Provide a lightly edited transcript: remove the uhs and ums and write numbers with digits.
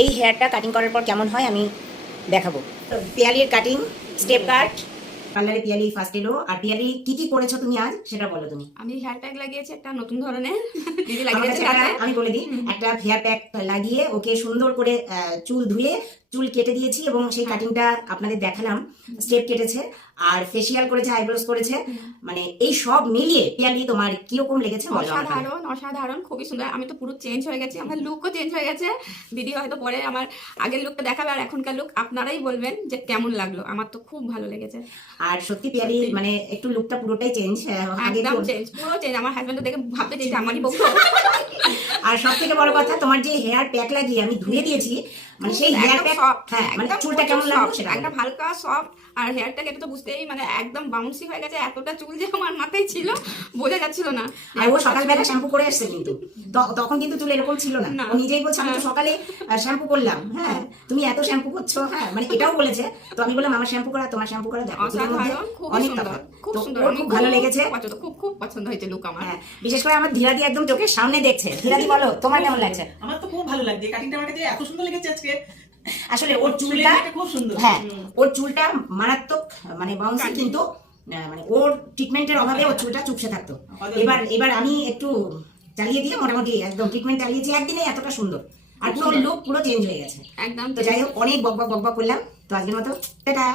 এই হেয়ারটা কাটিং করার পর কেমন হয় আমি দেখাবো। পিয়ালির কাটিং স্টেপ কাট পার্লারে পিয়ালি ফার্স্ট এলো। আর পিয়ালি কি কি করেছো তুমি আজ সেটা বলো তুমি। আমি হেয়ার প্যাক লাগিয়েছি একটা নতুন ধরনের দিদি আমার লাগিয়েছে কাছে রাতে। আমি বলে দিই, একটা হেয়ার প্যাক লাগিয়ে ওকে সুন্দর করে চুল ধুয়ে চুল কেটে দিয়েছি এবং সেই কাটিংটা আপনাদের দেখালাম। স্টেপ কেটেছে আর ফেসিয়াল করেছে, আইব্রোজ করেছে, মানে এই সব মিলিয়ে পিয়ালি তোমার কিরকম লেগেছে বলো আমাকে। অসাধারণ অসাধারণ, খুবই সুন্দর। আমি তো পুরো চেঞ্জ হয়ে গেছি, আমার লুকও চেঞ্জ হয়ে গেছে। দিদি হয়তো পরে আমার আগের লুকটা দেখাবে আর এখনকার লুক আপনারাই বলবেন যে কেমন লাগলো। আমার তো খুব ভালো লেগেছে। আর সত্যি পিয়ালি সত্যি। মানে একটু লুকটা পুরোটাই চেঞ্জ। আগে একদম চেঞ্জ, পুরো চেঞ্জ। আমার হাজবেন্ড দেখে ভাবতে যে এটা আমারই বউ। আর সব থেকে বড় কথা, তোমার যে হেয়ার প্যাক লাগিয়ে আমি ধুয়ে দিয়েছি, মানে সেই হেয়ার একদম প্যাক, সফট, হ্যাঁ মানে একদম চুলটা কেমন লাগলো সেটা বলো। একদম হালকা সফট। আর হেয়ারটা কেটে তো বুঝতেই মানে একদম বাউন্সি হয়ে গেছে। এতটা চুল যে আমার মাথায় ছিল বোঝা যাচ্ছিল না। আর ও সকালবেলা শ্যাম্পু করে এসছে কিন্তু তখন কিন্তু চুল এরকম ছিল না। না। ও নিজেই বলছে আমি তো সকালে শ্যাম্পু করলাম। হ্যাঁ তুমি এত শ্যাম্পু করছো, হ্যাঁ মানে এটাও বলেছে। তো আমি বললাম আমার শ্যাম্পু করা তোমার শ্যাম্পু করা দেখো দুটোর মধ্যে অসাধারণ, খুবই অনেক সুন্দর, তফাৎ। খুব তো সুন্দর। ওর আমি খুব ভালো লেগেছে। খুব খুব পছন্দ হয়েছে লুক আমার। হ্যাঁ, বিশেষ করে আমার ধীরাদি একদম চোখের সামনে দেখছে। ধীরাদি বলো তোমার কেমন লাগছে। আমার তো খুব ভালো লাগছে, কাটিংটা আমার কাছে এত সুন্দর লেগেছে আজকে। আসলে ওর চুলের চুলটা এটা খুব সুন্দর। হ্যাঁ ওর চুলটা মারাত্মক, মানে বাউন্সি, কিন্তু মানে ওর ট্রিটমেন্টের অভাবে ওর চুলটা চুপসে থাকতো। এবার আমি একটু চালিয়ে দিয়ে মোটামুটি একদম ট্রিটমেন্ট চালিয়েছি, একদিনে এতটা সুন্দর। আর পুরো লুক পুরো চেঞ্জ হয়ে গেছে। একদম তো যাই হোক, অনেক বকবক করলাম। তো আজকের মতো টাটা।